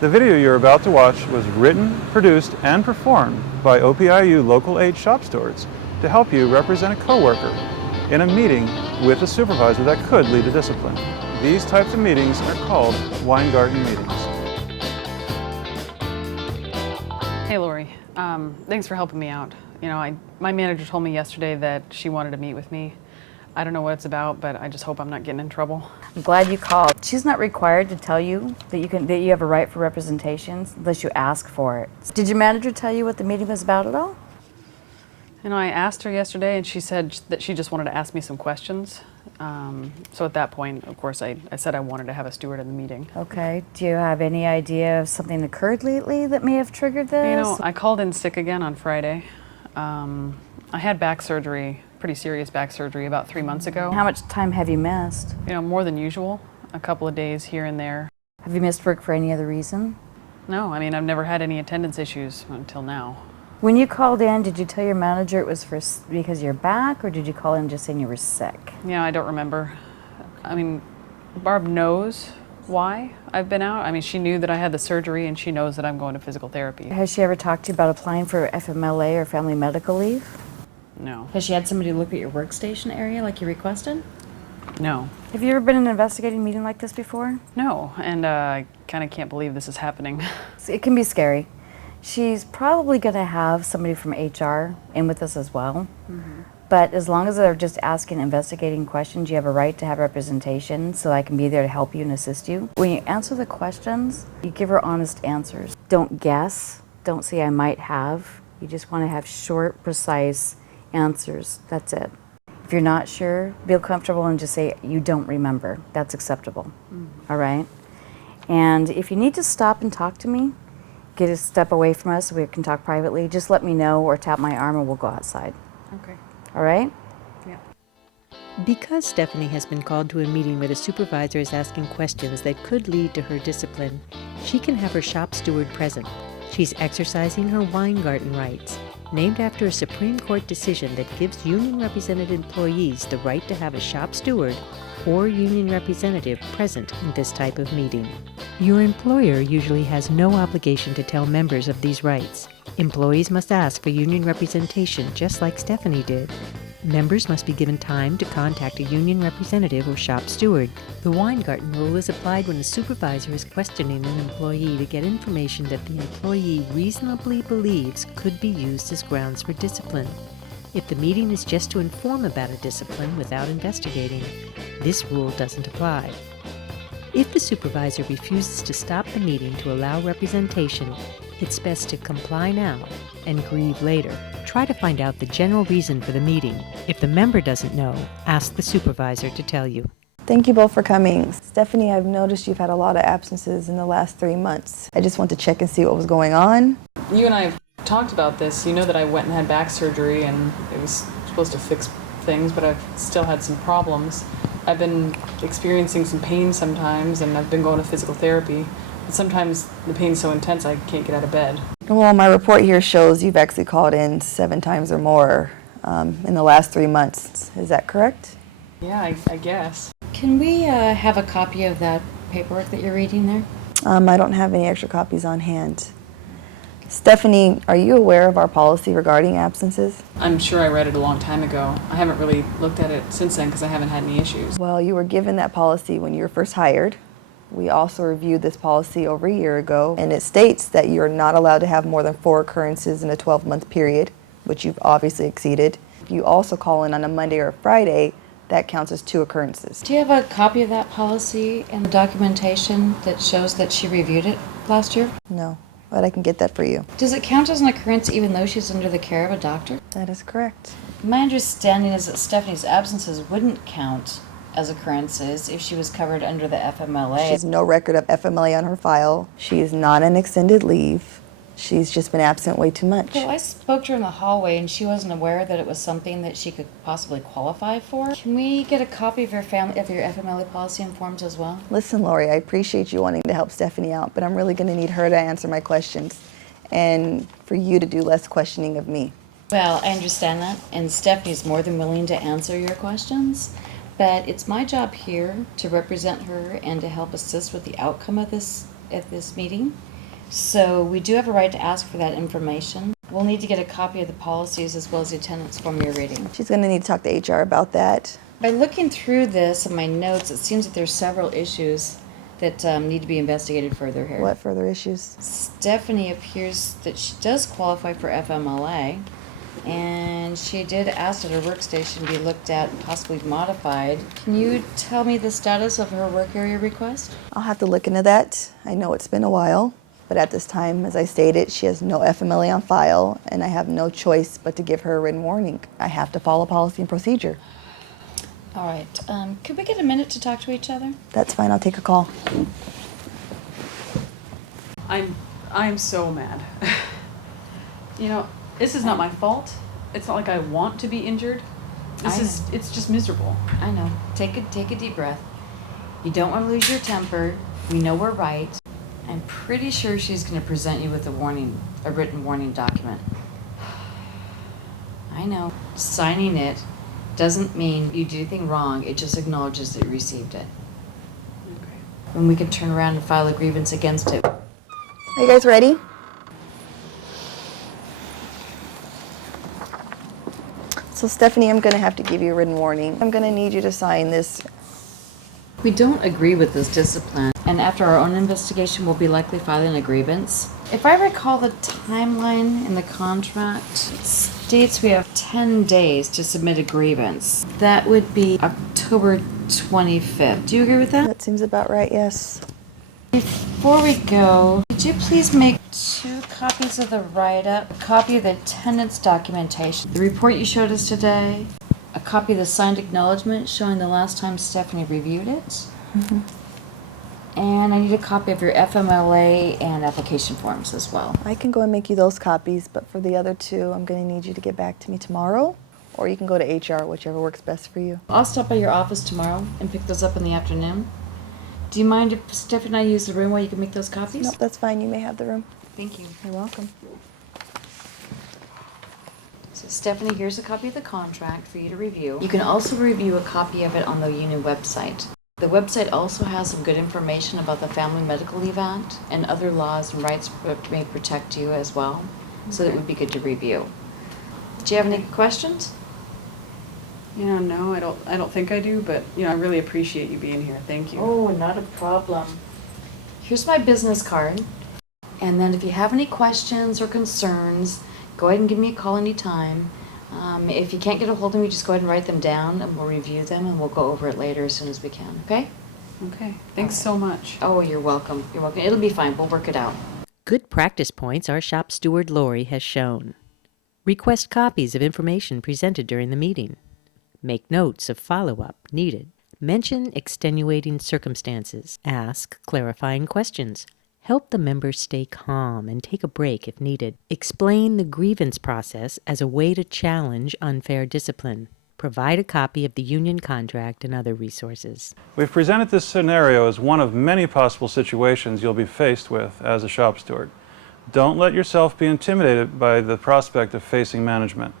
The video you're about to watch was written, produced, and performed by OPIU Local 8 Shop Stewards to help you represent a coworker in a meeting with a supervisor that could lead to discipline. These types of meetings are called Weingarten meetings. Hey Lori, thanks for helping me out. You know, my manager told me yesterday that she wanted to meet with me. I don't know what it's about, but I just hope I'm not getting in trouble. I'm glad you called. She's not required to tell you that you have a right for representations unless you ask for it. Did your manager tell you what the meeting was about at all? You know, I asked her yesterday and she said that she just wanted to ask me some questions. So at that point, of course, I said I wanted to have a steward in the meeting. Okay. Do you have any idea if something occurred lately that may have triggered this? You know, I called in sick again on Friday. I had back surgery, pretty serious back surgery, about 3 months ago. How much time have you missed? You know, more than usual, a couple of days here and there. Have you missed work for any other reason? No, I mean, I've never had any attendance issues until now. When you called in, did you tell your manager it was because of your back, or did you call in just saying you were sick? Yeah, I don't remember. I mean, Barb knows why I've been out. I mean, she knew that I had the surgery and she knows that I'm going to physical therapy. Has she ever talked to you about applying for FMLA or family medical leave? No. Has she had somebody look at your workstation area like you requested? No. Have you ever been in an investigating meeting like this before? No, and I kind of can't believe this is happening. It can be scary. She's probably going to have somebody from HR in with us as well. Mm-hmm. But as long as they're just asking investigating questions, you have a right to have representation, so I can be there to help you and assist you. When you answer the questions, you give her honest answers. Don't guess. Don't say I might have. You just want to have short, precise answers. That's it. If you're not sure, feel comfortable and just say you don't remember. That's acceptable. Mm-hmm. All right? And if you need to stop and talk to me, get a step away from us so we can talk privately, just let me know or tap my arm and we'll go outside. Okay. All right? Yeah. Because Stephanie has been called to a meeting where the supervisor is asking questions that could lead to her discipline, she can have her shop steward present. She's exercising her Weingarten rights, named after a Supreme Court decision that gives union-represented employees the right to have a shop steward or union representative present in this type of meeting. Your employer usually has no obligation to tell members of these rights. Employees must ask for union representation just like Stephanie did. Members must be given time to contact a union representative or shop steward. The Weingarten rule is applied when a supervisor is questioning an employee to get information that the employee reasonably believes could be used as grounds for discipline. If the meeting is just to inform about a discipline without investigating, this rule doesn't apply. If the supervisor refuses to stop the meeting to allow representation, it's best to comply now and grieve later. Try to find out the general reason for the meeting. If the member doesn't know, ask the supervisor to tell you. Thank you both for coming. Stephanie, I've noticed you've had a lot of absences in the last 3 months. I just want to check and see what was going on. You and I have talked about this. You know that I went and had back surgery and it was supposed to fix things, but I've still had some problems. I've been experiencing some pain sometimes and I've been going to physical therapy. But sometimes the pain's so intense I can't get out of bed. Well, my report here shows you've actually called in 7 times or more in the last 3 months. Is that correct? Yeah, I guess. Can we have a copy of that paperwork that you're reading there? I don't have any extra copies on hand. Stephanie, are you aware of our policy regarding absences? I'm sure I read it a long time ago. I haven't really looked at it since then because I haven't had any issues. Well, you were given that policy when you were first hired. We also reviewed this policy over a year ago, and it states that you're not allowed to have more than 4 occurrences in a 12-month period, which you've obviously exceeded. If you also call in on a Monday or a Friday, that counts as 2 occurrences. Do you have a copy of that policy and the documentation that shows that she reviewed it last year? No, but I can get that for you. Does it count as an occurrence even though she's under the care of a doctor? That is correct. My understanding is that Stephanie's absences wouldn't count as occurrences if she was covered under the FMLA. She has no record of FMLA on her file. She is not on extended leave. She's just been absent way too much. Well, I spoke to her in the hallway and she wasn't aware that it was something that she could possibly qualify for. Can we get a copy of your FMLA policy and forms as well? Listen, Lori, I appreciate you wanting to help Stephanie out, but I'm really going to need her to answer my questions and for you to do less questioning of me. Well, I understand that, and Stephanie's more than willing to answer your questions. But it's my job here to represent her and to help assist with the outcome of this at this meeting. So we do have a right to ask for that information. We'll need to get a copy of the policies as well as the attendance form you're reading. She's going to need to talk to HR about that. By looking through this in my notes, it seems that there's several issues that need to be investigated further here. What further issues? Stephanie appears that she does qualify for FMLA, and she did ask that her workstation be looked at and possibly modified. Can you tell me the status of her work area request? I'll have to look into that. I know it's been a while, but at this time, as I stated, she has no FMLA on file, and I have no choice but to give her a written warning. I have to follow policy and procedure. All right. Could we get a minute to talk to each other? That's fine, I'll take a call. I'm so mad. You know, this is not my fault. It's not like I want to be injured. It's just miserable. I know. Take a deep breath. You don't want to lose your temper. We know we're right. I'm pretty sure she's going to present you with a written warning document. I know. Signing it doesn't mean you did anything wrong. It just acknowledges that you received it. Okay. And we can turn around and file a grievance against it. Are you guys ready? So Stephanie, I'm going to have to give you a written warning. I'm going to need you to sign this. We don't agree with this discipline, and after our own investigation, we'll be likely filing a grievance. If I recall the timeline in the contract, it states we have 10 days to submit a grievance. That would be October 25th. Do you agree with that? That seems about right, yes. Before we go, could you please make 2 copies of the write-up, a copy of the attendance documentation, the report you showed us today, a copy of the signed acknowledgement showing the last time Stephanie reviewed it, Mm-hmm. and I need a copy of your FMLA and application forms as well. I can go and make you those copies, but for the other 2, I'm going to need you to get back to me tomorrow, or you can go to HR, whichever works best for you. I'll stop by your office tomorrow and pick those up in the afternoon. Do you mind if Stephanie and I use the room where you can make those copies? Nope, that's fine. You may have the room. Thank you. You're welcome. So Stephanie, here's a copy of the contract for you to review. You can also review a copy of it on the union website. The website also has some good information about the Family Medical Leave Act and other laws and rights that may protect you as well. So it would be good to review. Do you have any questions? You know, no, I don't think I do, but you know, I really appreciate you being here. Thank you. Oh, not a problem. Here's my business card. And then if you have any questions or concerns, go ahead and give me a call anytime. If you can't get a hold of me, just go ahead and write them down and we'll review them and we'll go over it later as soon as we can, okay? Okay. Thanks so much. Oh, you're welcome. You're welcome. It'll be fine. We'll work it out. Good practice points our shop steward Lori has shown. Request copies of information presented during the meeting. Make notes of follow-up needed. Mention extenuating circumstances. Ask clarifying questions. Help the members stay calm and take a break if needed. Explain the grievance process as a way to challenge unfair discipline. Provide a copy of the union contract and other resources. We've presented this scenario as one of many possible situations you'll be faced with as a shop steward. Don't let yourself be intimidated by the prospect of facing management.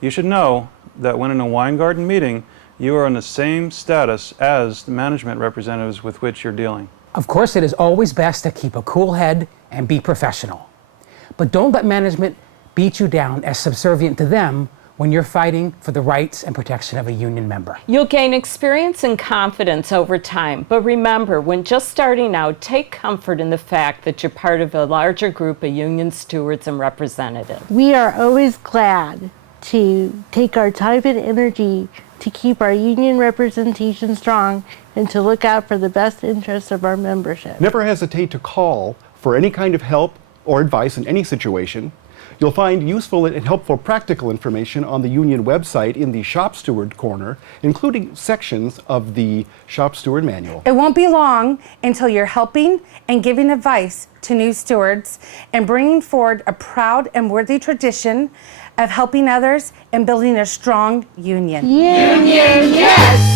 You should know that when in a Weingarten meeting, you are in the same status as the management representatives with which you're dealing. Of course, it is always best to keep a cool head and be professional. But don't let management beat you down as subservient to them when you're fighting for the rights and protection of a union member. You'll gain experience and confidence over time, but remember, when just starting out, take comfort in the fact that you're part of a larger group of union stewards and representatives. We are always glad to take our time and energy to keep our union representation strong and to look out for the best interests of our membership. Never hesitate to call for any kind of help or advice in any situation. You'll find useful and helpful practical information on the union website in the Shop Steward corner, including sections of the Shop Steward manual. It won't be long until you're helping and giving advice to new stewards and bringing forward a proud and worthy tradition of helping others and building a strong union. Union, yes!